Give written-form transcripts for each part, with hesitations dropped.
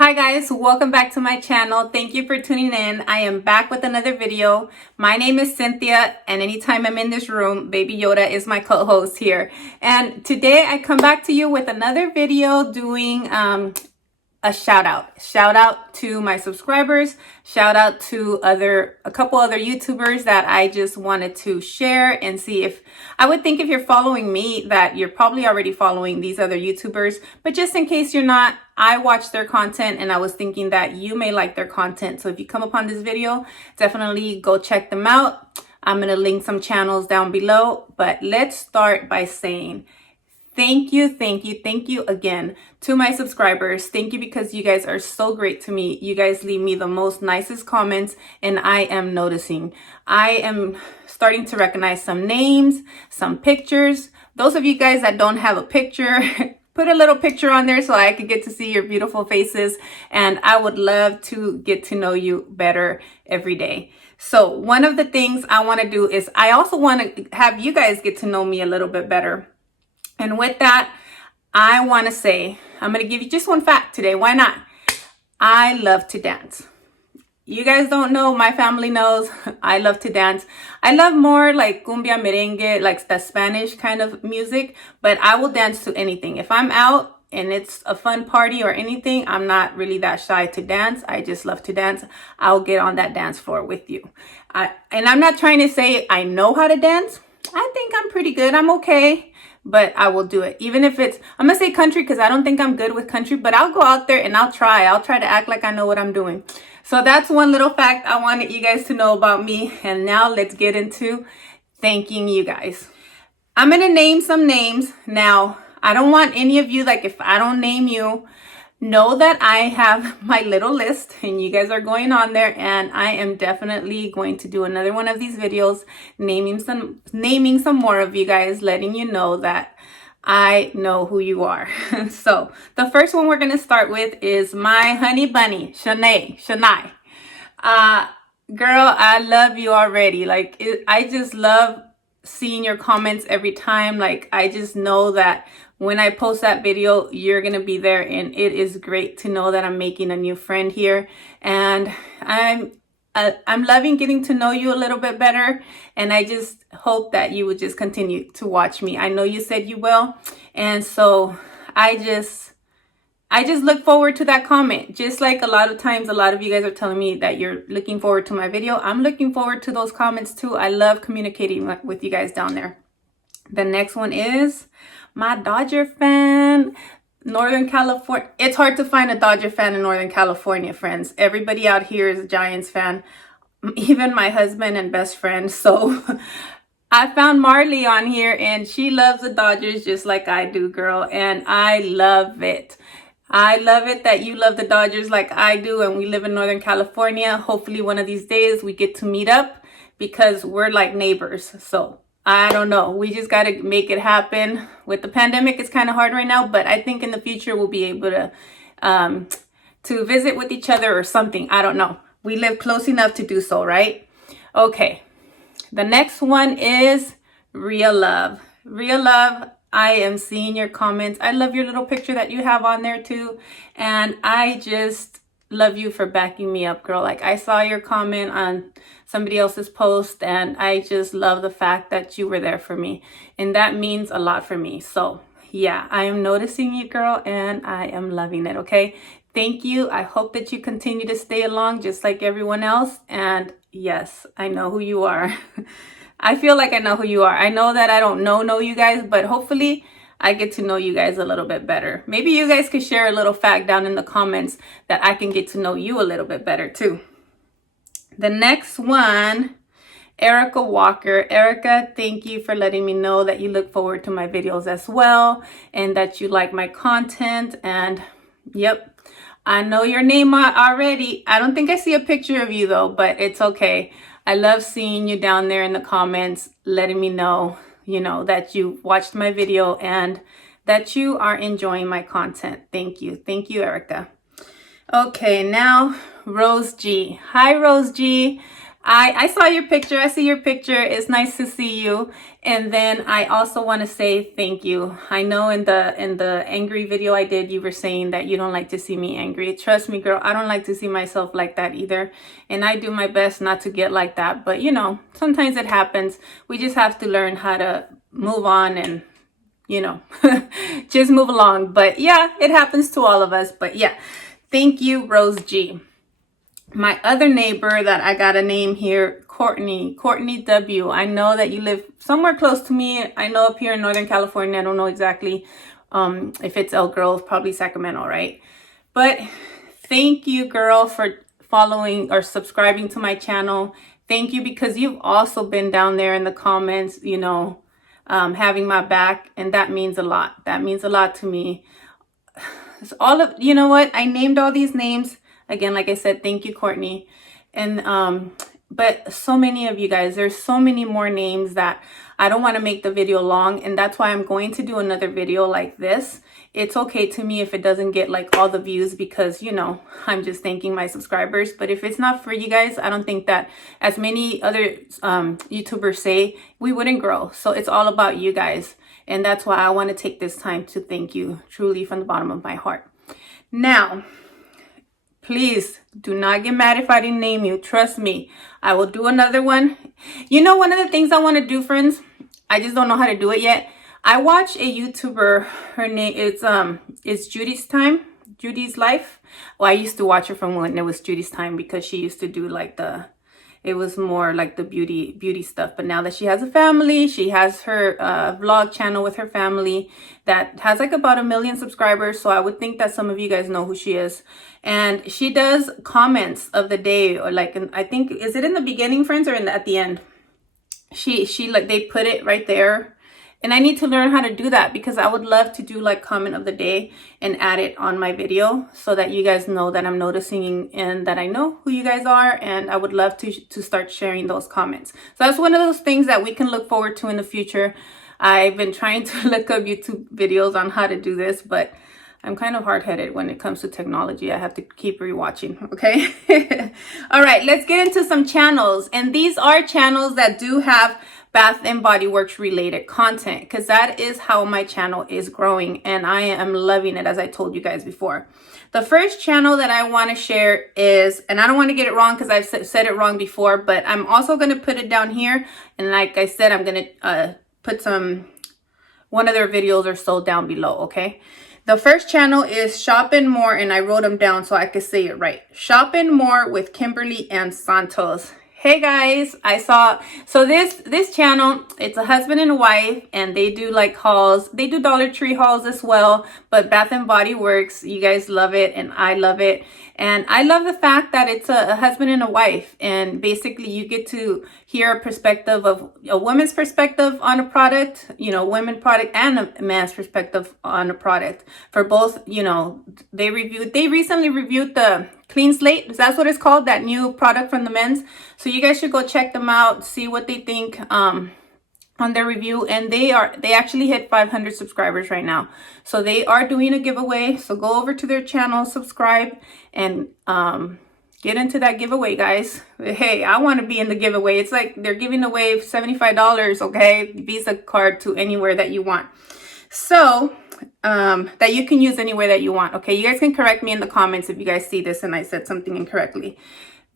Hi guys, welcome back to my channel. Thank you for tuning in. I am back with another video. My name is Cynthia, and anytime I'm in this room, Baby Yoda is my co-host here. And today I come back to you with another video doing a shout out to my subscribers, shout out to a couple other YouTubers that I just wanted to share and see if I would think if you're following me that you're probably already following these other YouTubers, but just in case you're not, I watch their content and I was thinking that you may like their content. So if you come upon this video, definitely go check them out. I'm going to link some channels down below, but let's start by saying thank you again to my subscribers. Thank you because you guys are so great to me. You guys leave me the most nicest comments and I am noticing. I am starting to recognize some names, some pictures. Those of you guys that don't have a picture, put a little picture on there so I could get to see your beautiful faces, and I would love to get to know you better every day. So one of the things I want to do is I also want to have you guys get to know me a little bit better. And with that, I want to say, I'm going to give you just one fact today. Why not? I love to dance. You guys don't know, my family knows, I love to dance. I love more like cumbia, merengue, like the Spanish kind of music, but I will dance to anything. If I'm out and it's a fun party or anything, I'm not really that shy to dance. I just love to dance. I'll get on that dance floor with you. And I'm not trying to say I know how to dance. I think I'm pretty good. I'm okay. But I will do it. Even if it's, I'm going to say country because I don't think I'm good with country, but I'll go out there and I'll try to act like I know what I'm doing. So that's one little fact I wanted you guys to know about me. And now let's get into thanking you guys. I'm going to name some names. Now, I don't want any of you, like if I don't name you, know that I have my little list and you guys are going on there, and I am definitely going to do another one of these videos naming some more of you guys, letting you know that I know who you are. So the first one we're going to start with is my honey bunny, Shanae. Girl, I love you already. I just love seeing your comments every time. Like, I just know that when I post that video, you're going to be there, and it is great to know that I'm making a new friend here, and I'm loving getting to know you a little bit better, and I just hope that you would just continue to watch me. I know you said you will, and so I just look forward to that comment. Just like a lot of times, a lot of you guys are telling me that you're looking forward to my video. I'm looking forward to those comments too. I love communicating with you guys down there. The next one is my Dodger fan, Northern California. It's hard to find a Dodger fan in Northern California, friends. Everybody out here is a Giants fan, even my husband and best friend. So I found Marley on here, and she loves the Dodgers just like I do, girl. And I love it. I love it that you love the Dodgers like I do, and we live in Northern California. Hopefully one of these days we get to meet up because we're like neighbors. So I don't know. We just got to make it happen. With the pandemic, it's kind of hard right now, but I think in the future we'll be able to visit with each other or something. I don't know. We live close enough to do so, right? Okay. The next one is Real Love. Real Love, I am seeing your comments. I love your little picture that you have on there too. And I just love you for backing me up, girl. Like, I saw your comment on somebody else's post, and I just love the fact that you were there for me, and that means a lot for me. So yeah, I am noticing you, girl, and I am loving it. Okay, thank you. I hope that you continue to stay along just like everyone else. And yes, I know who you are. I feel like I know who you are. I know that I don't know you guys, but hopefully I get to know you guys a little bit better. Maybe you guys could share a little fact down in the comments that I can get to know you a little bit better too. The next one, Erica Walker. Erica, thank you for letting me know that you look forward to my videos as well, and that you like my content. And yep, I know your name already. I don't think I see a picture of you though, but it's okay. I love seeing you down there in the comments, letting me know, that you watched my video and that you are enjoying my content. Thank you. Thank you, Erica. Okay, now Rose G. Hi, Rose G. I saw your picture. I see your picture. It's nice to see you. And then I also want to say thank you. I know in the angry video I did, you were saying that you don't like to see me angry. Trust me, girl, I don't like to see myself like that either. And I do my best not to get like that. But you know, sometimes it happens. We just have to learn how to move on and, you know, just move along. But yeah, it happens to all of us. But yeah, thank you, Rose G. My other neighbor that I got a name here, Courtney W. I know that you live somewhere close to me. I know up here in Northern California, I don't know exactly if it's El Grove, probably Sacramento, right? But thank you, girl, for following or subscribing to my channel. Thank you, because you've also been down there in the comments, you know, having my back, and that means a lot. That means a lot to me. It's all of, you know what? I named all these names. Again, like I said, thank you, Courtney. And, but so many of you guys, there's so many more names that I don't want to make the video long. And that's why I'm going to do another video like this. It's okay to me if it doesn't get like all the views, because, you know, I'm just thanking my subscribers. But if it's not for you guys, I don't think that, as many other YouTubers say, we wouldn't grow. So it's all about you guys. And that's why I want to take this time to thank you truly from the bottom of my heart. Now, please do not get mad if I didn't name you. Trust me, I will do another one. You know, one of the things I want to do, friends, I just don't know how to do it yet. I watch a YouTuber. Her name is Judy's Time, Judy's Life. Well, I used to watch her from when it was Judy's Time, because she used to do like it was more like the beauty stuff. But now that she has a family, she has her vlog channel with her family that has like about 1 million subscribers. So I would think that some of you guys know who she is. And she does comments of the day, or like, I think, is it in the beginning, friends, or at the end? She like, they put it right there. And I need to learn how to do that, because I would love to do like comment of the day and add it on my video, so that you guys know that I'm noticing and that I know who you guys are. And I would love to start sharing those comments. So that's one of those things that we can look forward to in the future. I've been trying to look up YouTube videos on how to do this, but I'm kind of hard-headed when it comes to technology. I have to keep rewatching, okay? All right, let's get into some channels. And these are channels that do have Bath and Body Works related content, because that is how my channel is growing, and I am loving it, as I told you guys before. The first channel that I want to share is, and I don't want to get it wrong because I've said it wrong before, but I'm also going to put it down here. And like I said, I'm going to put one of their videos or so down below, okay? The first channel is Shopping More, and I wrote them down so I could say it right. Shopping More with Kimberly and Santos. Hey guys, I saw, so this channel, it's a husband and a wife, and they do like hauls. They do Dollar Tree hauls as well, but Bath and Body Works, you guys love it, and I love it. And I love the fact that it's a husband and a wife, and basically you get to hear a perspective of a woman's perspective on a product, you know, women product, and a man's perspective on a product. For both, you know, they recently reviewed the Clean Slate. That's what it's called, that new product from the men's. So you guys should go check them out, see what they think on their review. And they actually hit 500 subscribers right now. So they are doing a giveaway. So go over to their channel, subscribe, and get into that giveaway, guys. Hey, I want to be in the giveaway. It's like they're giving away $75, okay? Visa card to anywhere that you want. So that you can use anywhere that you want. Okay, you guys can correct me in the comments if you guys see this and I said something incorrectly.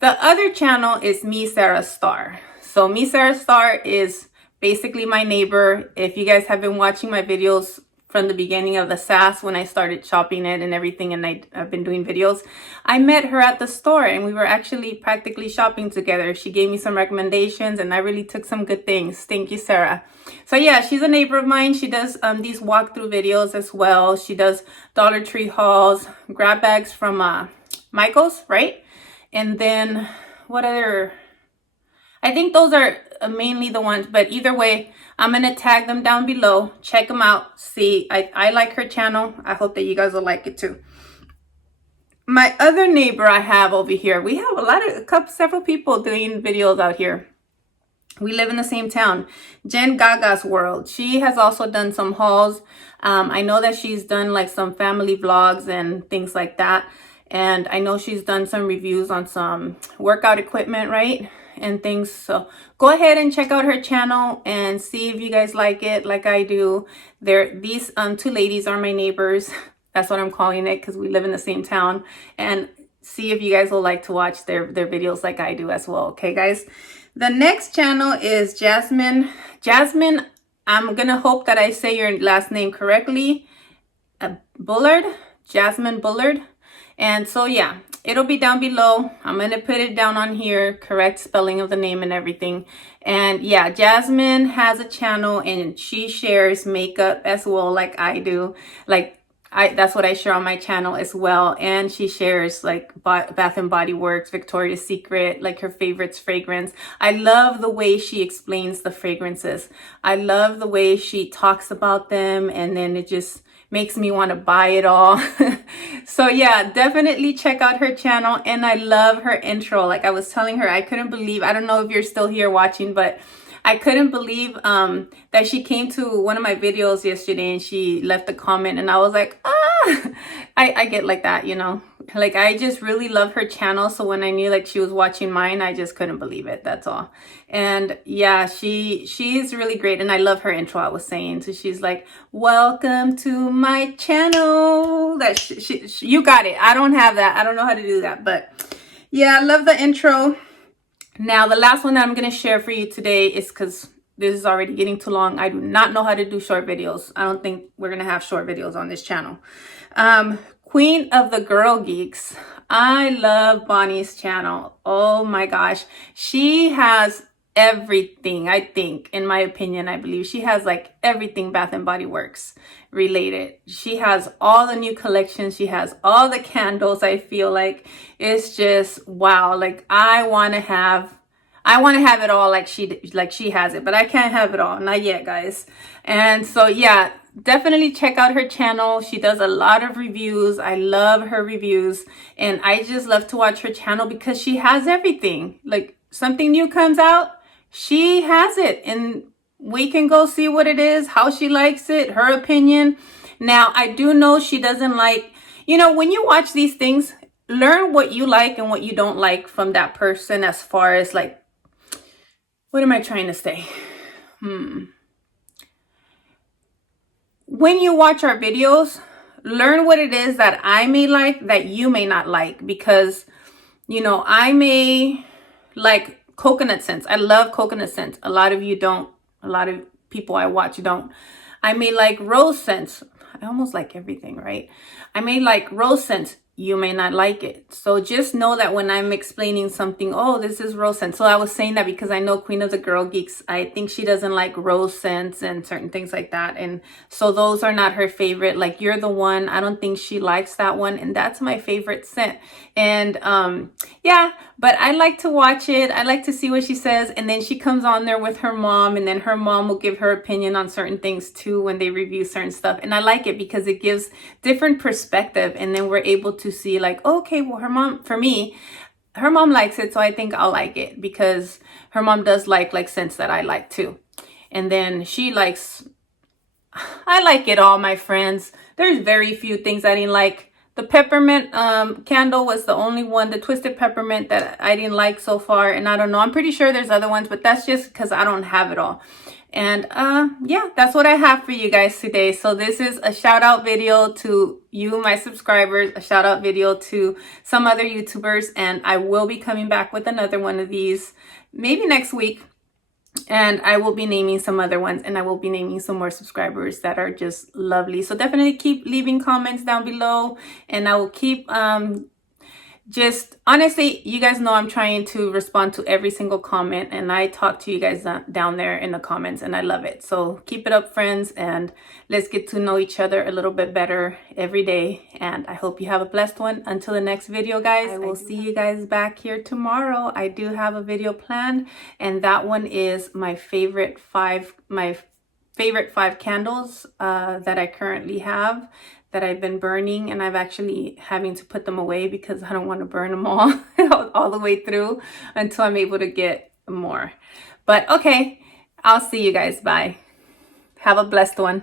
The other channel is Mesarastarr. So Mesarastarr is basically my neighbor. If you guys have been watching my videos from the beginning of the SAS, when I started shopping it and everything, and I've been doing videos, I met her at the store and we were actually practically shopping together. She gave me some recommendations and I really took some good things. Thank you, Sarah. So yeah, she's a neighbor of mine. She does these walkthrough videos as well. She does Dollar Tree hauls, grab bags from Michael's, right? And then what other? I think those are mainly the ones, but either way, I'm going to tag them down below. Check them out. See, I like her channel. I hope that you guys will like it too. My other neighbor I have over here, we have several people doing videos out here. We live in the same town. JenGaga's World. She has also done some hauls. I know that she's done like some family vlogs and things like that. And I know she's done some reviews on some workout equipment, right? and things. So go ahead and check out her channel and see if you guys like it like I do. These two ladies are my neighbors. That's what I'm calling it because we live in the same town. And see if you guys will like to watch their videos like I do as well. Okay, guys. The next channel is Jasmine. Jasmine, I'm gonna hope that I say your last name correctly. Bullard, Jasmine Bullard. And so yeah, it'll be down below. I'm gonna put it down on here, correct spelling of the name and everything. And yeah, Jasmine has a channel and she shares makeup as well like I do. Like that's what I share on my channel as well. And she shares like Bath and Body Works, Victoria's Secret, like her favorites fragrance. I love the way she explains the fragrances. I love the way she talks about them, and then it just makes me want to buy it all. So yeah, definitely check out her channel. And I love her intro. Like I was telling her, I couldn't believe, I don't know if you're still here watching, but I couldn't believe that she came to one of my videos yesterday and she left a comment, and I was like, I get like that, you know, like I just really love her channel. So when I knew like she was watching mine, I just couldn't believe it. That's all. And yeah, she's really great. And I love her intro, I was saying. So she's like, welcome to my channel. That you got it. I don't have that. I don't know how to do that, but yeah, I love the intro. Now, the last one that I'm going to share for you today is because this is already getting too long. I do not know how to do short videos. I don't think we're going to have short videos on this channel. Queen of the Girl Geeks. I love Bonnie's channel. Oh my gosh. She has everything, I think, in my opinion. I believe she has like everything Bath and Body Works related. She has all the new collections. She has all the candles. I feel like it's just wow. Like I want to have it all like she has it, but I can't have it all, not yet, guys. And so yeah, definitely check out her channel. She does a lot of reviews. I love her reviews, and I just love to watch her channel because she has everything. Like something new comes out, she has it, and we can go see what it is, how she likes it, her opinion. Now, I do know she doesn't like, you know, when you watch these things, learn what you like and what you don't like from that person as far as like, what am I trying to say? When you watch our videos, learn what it is that I may like that you may not like, because, you know, I may like coconut scents. I love coconut scents. A lot of you don't. A lot of people I watch don't. I may like rose scents. I almost like everything, right? I may like rose scents. You may not like it. So just know that when I'm explaining something, oh, this is rose scent. So I was saying that because I know Queen of the Girl Geeks, I think she doesn't like rose scents and certain things like that. And so those are not her favorite. Like You're the One, I don't think she likes that one. And that's my favorite scent. And yeah, but I like to watch it. I like to see what she says. And then she comes on there with her mom, and then her mom will give her opinion on certain things too when they review certain stuff. And I like it because it gives different perspective. And then we're able to see like, okay, well, her mom, for me, her mom likes it, so I think I'll like it because her mom does like scents that I like too. And then she likes, I like it all, my friends. There's very few things I didn't like. The peppermint candle was the only one, the twisted peppermint, that I didn't like so far. And I don't know, I'm pretty sure there's other ones, but that's just because I don't have it all. And yeah, that's what I have for you guys today. So this is a shout out video to you, my subscribers, a shout out video to some other YouTubers, and I will be coming back with another one of these maybe next week. And I will be naming some other ones, and I will be naming some more subscribers that are just lovely. So definitely keep leaving comments down below, and I will keep just honestly, you guys know I'm trying to respond to every single comment, and I talk to you guys down there in the comments, and I love it. So keep it up, friends, and let's get to know each other a little bit better every day. And I hope you have a blessed one. Until the next video, guys, I will see you guys back here tomorrow. I do have a video planned, and that one is my favorite five candles that I currently have, that I've been burning, and I've actually having to put them away because I don't want to burn them all the way through until I'm able to get more. But okay, I'll see you guys. Bye. Have a blessed one.